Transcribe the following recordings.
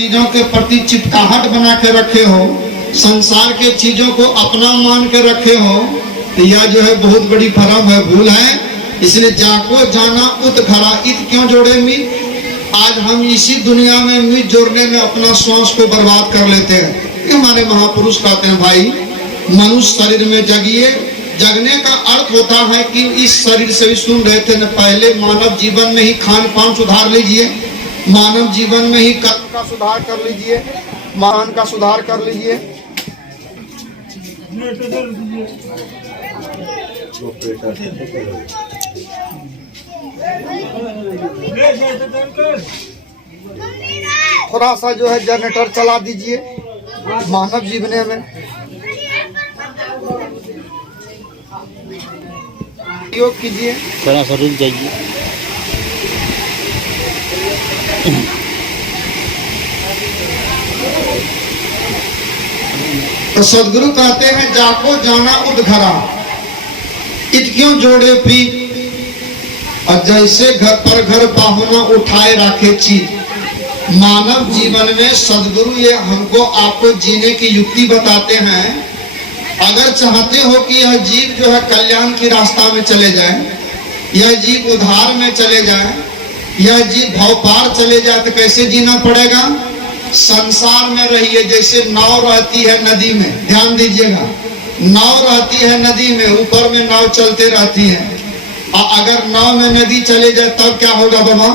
चीजों के प्रति चिपकाहट बना के रखे हो, संसार के चीजों को अपना मान के रखे हो, तो यह जो है बहुत बड़ी भ्रम है, भूल है। इसलिए जाको जाना उत खरा, इत क्यों जोड़े मित। आज हम इसी दुनिया में मित जोड़ने में अपना श्वास को बर्बाद कर लेते हैं। ये हमारे महापुरुष कहते हैं, भाई मनुष्य शरीर में जगिए। जगने का अर्थ होता है कि इस शरीर से भी सुन रहे थे न, पहले मानव जीवन में ही खान पान सुधार लीजिए, मानव जीवन में ही कर्म का सुधार कर लीजिए, मान का सुधार कर लीजिए। थोड़ा सा जो है जनरेटर चला दीजिए मानव जीवन में, योग कीजिए, थोड़ा सा रुक जाइए। तो सदगुरु कहते हैं, जाको जाना उदघरा, इत क्यों जोड़े प्रीत। और जैसे घर पर घर पाहुना उठाए राखे चीज। मानव जीवन में सदगुरु ये हमको आपको जीने की युक्ति बताते हैं। अगर चाहते हो कि यह जीव जो है कल्याण की रास्ता में चले जाए, यह जीव उद्धार में चले जाए, यह जीव भव पार चले जाए, तो कैसे जीना पड़ेगा। संसार में रहिए, जैसे नाव रहती है नदी में, ध्यान दीजिएगा, नाव रहती है नदी में, ऊपर में नाव चलते रहती है। और अगर नाव में नदी चले जाए तब क्या होगा बाबा।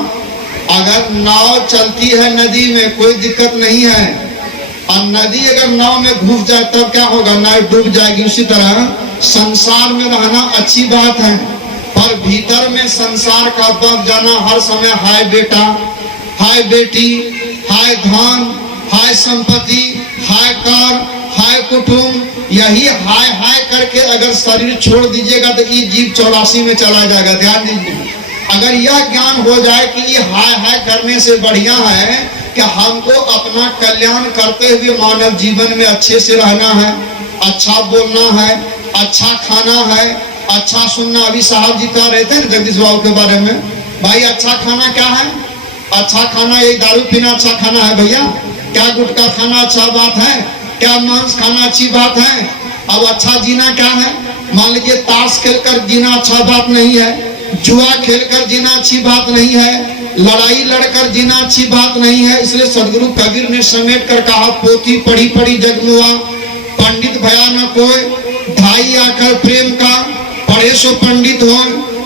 अगर नाव चलती है नदी में कोई दिक्कत नहीं है, और नदी अगर नाव में घुस जाए तब क्या होगा, नाव डूब जाएगी। उसी तरह संसार में रहना अच्छी बात है, पर भीतर में संसार का बग जाना हर समय, हाय बेटा, हाय बेटी, हाय धन, हाय संपत्ति, हाय कार, हाय कुटुंब, यही हाय हाय करके अगर शरीर छोड़ दीजिएगा तो ये जीव 84 में चला जाएगा। ध्यान दीजिए, अगर यह ज्ञान हो जाए कि ये हाय हाय करने से बढ़िया है कि हमको अपना कल्याण करते हुए मानव जीवन में अच्छे से रहना है, अच्छा बोलना है, अच्छा खाना है, अच्छा सुनना। अभी साहब जी कह रहे थे ना जगदीश बाबू के बारे में, भाई अच्छा खाना क्या है। अच्छा खाना यही दारू पीना अच्छा खाना है भैया। क्या गुटखा खाना अच्छा बात है, क्या मांस खाना अच्छी बात है। अब अच्छा जीना क्या है। मान लीजिए ताश खेलकर जीना अच्छा बात नहीं है, जुआ खेलकर जीना अच्छी बात नहीं है, लड़ाई लड़कर जीना अच्छी बात नहीं है। इसलिए सदगुरु कबीर ने समेट कर कहा, पोथी पढ़ी पढ़ी जगमुआ, पंडित भया न कोई, ढाई आकर प्रेम का पढ़े सो पंडित हो।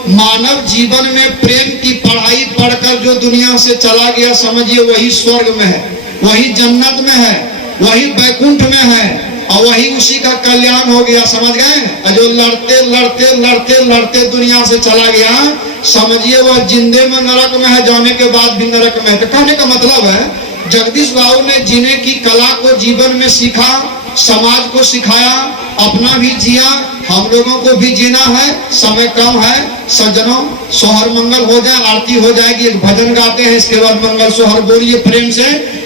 मानव जीवन में प्रेम की पढ़ाई पढ़कर जो दुनिया से चला गया, समझिए वही स्वर्ग में है, वही जन्नत में है, वही बैकुंठ में है, और वही उसी का कल्याण हो गया। समझ गए। जो लड़ते लड़ते लड़ते लड़ते दुनिया से चला गया, समझिए वह जिंदे में नरक में है, जाने के बाद भी नरक में है। तो कहने का मतलब है, जगदीश बाबू ने जीने की कला को जीवन में सीखा, समाज को सिखाया, अपना भी जिया, हम लोगों को भी जीना है। समय कम है सज्जनों, सोहर मंगल हो जाए, आरती हो जाएगी, एक भजन गाते हैं, इसके बाद मंगल सोहर बोलिए प्रेम से।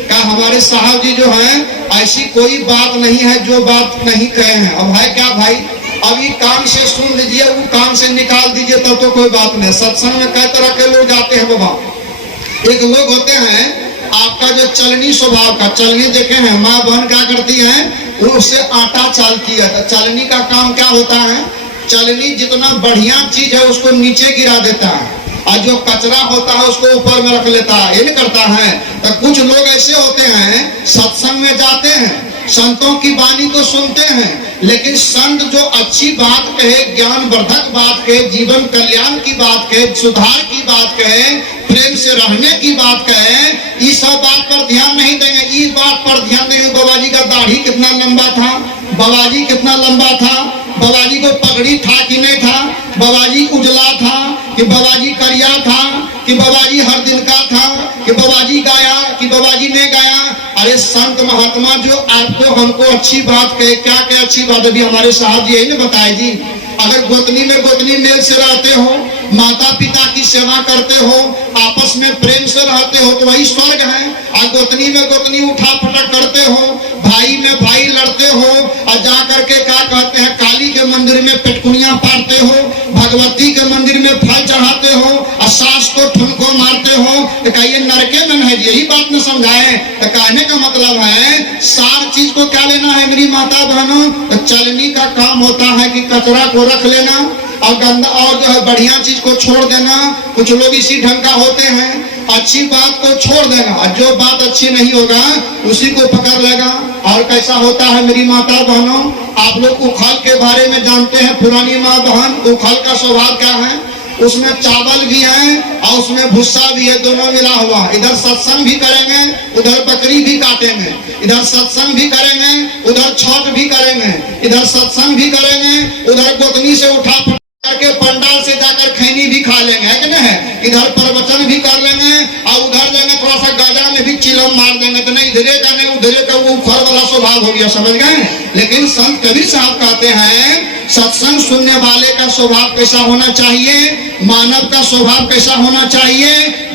क्या हमारे साहब जी जो हैं, ऐसी कोई बात नहीं है जो बात नहीं कहे हैं। अब है क्या भाई, अभी कान से सुन लीजिए, वो कान से निकाल दीजिए, तब तो कोई बात नहीं। सत्संग में कई तरह के लोग जाते हैं बाबा। एक लोग होते हैं आपका जो चलनी स्वभाव का, चलनी देखे हैं, माँ बहन क्या करती है, वो उससे आटा चालती है। तो चलनी का काम क्या होता है, चलनी जितना बढ़िया चीज है उसको नीचे गिरा देता है, और जो कचरा होता है उसको ऊपर में रख लेता है, ये नहीं करता है। तो कुछ लोग ऐसे होते हैं, सत्संग में जाते हैं, संतों की वाणी को सुनते हैं, लेकिन संत जो अच्छी बात कहे, ज्ञान वर्धक बात कहे, जीवन कल्याण की बात कहे, सुधार की बात कहे, प्रेम से रहने की बात कहे, इस सब बात पर ध्यान नहीं देंगे। इस बात पर ध्यान देंगे, बाबा जी का दाढ़ी कितना लंबा था, बाबा जी कितना लंबा था, बाबा जी को पगड़ी था कि नहीं था, बाबा जी उजला था कि बाबा जी करिया था, कि बाबा जी हर दिन का था, कि बाबा जी गाया कि बाबा जी ने गाया। अरे संत महात्मा जो आपको हमको अच्छी बात कहे, क्या क्या अच्छी बात, अभी हमारे साहब जी यही ने बताए जी। अगर गोतनी में गोतनी मेल से रहते हो, माता पिता की सेवा करते हो, आपस में प्रेम से रहते हो, तो वही स्वर्ग है। और गोतनी में गोतनी उठा पटक करते हो, भाई में भाई लड़ते हो, और जा करके क्या कहते हैं, काली के मंदिर में पेटकुनिया पारते हो, भगवती के मंदिर में फल चढ़ाते हो, और सास को ठुमको मारते हो, तो कहिए नरके में है। यही बात न समझाए तो कहने का को क्या लेना है मेरी माता बहनों? तो चलनी का काम होता है कि कचरा को रख लेना और गंदा और जो है बढ़िया चीज को छोड़ देना। कुछ लोग इसी ढंग का होते हैं, अच्छी बात को छोड़ देगा और जो बात अच्छी नहीं होगा उसी को पकड़ लेगा। और कैसा होता है मेरी माता बहनों? आप लोग उखल के बारे में जानते हैं, पुरानी माँ बहन, उखल का स्वभाव क्या है? उसमें चावल भी है और उसमें भूसा भी है, दोनों मिला हुआ। इधर सत्संग भी करेंगे, उधर बकरी भी काटेंगे, इधर सत्संग भी करेंगे, उधर छठ भी करेंगे, इधर सत्संग भी करेंगे, उधर गोतनी से उठा करके पंडाल से जाकर खैनी भी खा लेंगे, है कि नहीं? इधर प्रवचन भी कर लेंगे और उधर जाएंगे थोड़ा सा गाजा में भी चिलम मार देंगे, तो नहीं इधरे का नहीं उधरे का, वो उखड़ वाला स्वभाव हो गया, समझ गए? लेकिन संत कबीर साहब कहते हैं सत्संग सुनने वाले का स्वभाव कैसा होना चाहिए, मानव का स्वभाव कैसा होना चाहिए,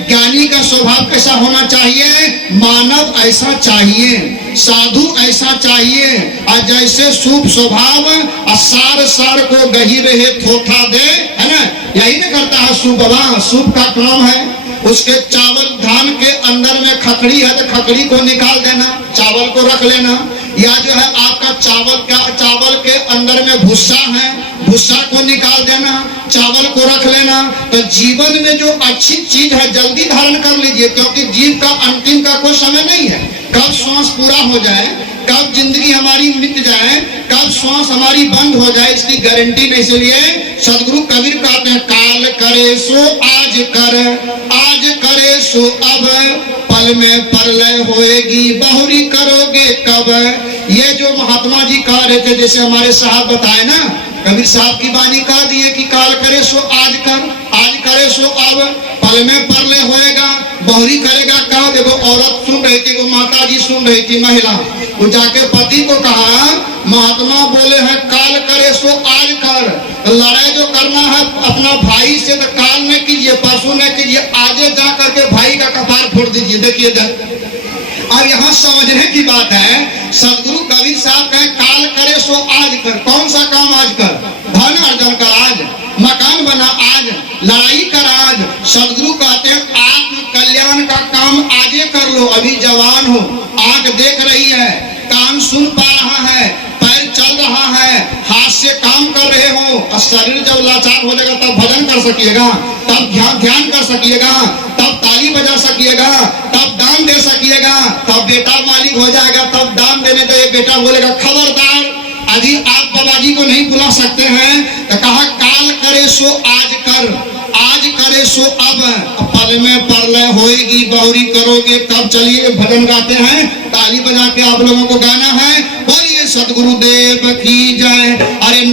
ज्ञानी का स्वभाव कैसा होना चाहिए? मानव ऐसा चाहिए, साधु ऐसा चाहिए, और जैसे सूप स्वभाव सार सार को गही रहे थोथा दे, है ना? यही ना करता है सूप बाबा। सूप का काम है उसके चावल धान के अंदर में खकड़ी है तो खकड़ी को निकाल देना, चावल को रख लेना। या जो है आपका चावल के अंदर में भूसा है, भूसा को निकाल देना, चावल को रख लेना। तो जीवन में जो अच्छी चीज है जल्दी धारण कर लीजिए, क्योंकि जीव का अंतिम का कोई समय नहीं है। कब श्वास पूरा हो जाए, कब जिंदगी हमारी मिट जाए, कब श्वास हमारी बंद हो जाए, इसकी गारंटी नहीं। इसलिए सदगुरु कबीर कहते हैं काल करे सो आज कर, आज करे सो अब, पल में परलय होएगी बहुरी करोगे कब। ये जो महात्मा जी कह रहे थे, जैसे हमारे साहब बताए ना, कबीर साहब की वाणी कह दिए कि काल करे सो आज कर, आज करे सो अब, पल में परलय होएगा बहुरी करेगा कब। देखो औरत सुन रही थी, वो माता जी सुन रही थी, महिला, वो जाके पति को कहा महात्मा बोले हैं काल करे सो आज कर, तो लड़ाई जो करना है अपना भाई से तो काल में कीजिए, परसों में कीजिए, आजे जा करके भाई का कपार फोड़ दीजिए। देखिए और यहाँ समझने की बात है, सदगुरु कबीर साहब कहे काल करे सो आज कर। कौन सा काम आज कर? धन अर्जन कर आज, मकान बना आज, लड़ाई कर आज। सदगुरु कहते हैं आत्म कल्याण का काम आजे कर लो, अभी जवान हो, आंख देख रही है, कान सुन पा रहा है, पैर चल रहा है, हाथ से काम कर रहे हो, और शरीर जब लाचार हो जाएगा तब भजन कर सकिएगा, तब ध्यान कर सकिएगा, तब ताली बजा सकिएगा, तब दान दे सकिएगा, तब बेटा मालिक हो जाएगा, तब दान देने तो ये बेटा बोलेगा खबरदार अभी आप बाबा जी को नहीं बुला सकते हैं। तो कहा काल करे सो आज कर, आज करे सो अब, पल में परलय होएगी बहुरी करोगे कब। चलिए भजन गाते हैं, ताली बजा के आप लोगों को गाना है। बोलिए सदगुरुदेव की जय। अरे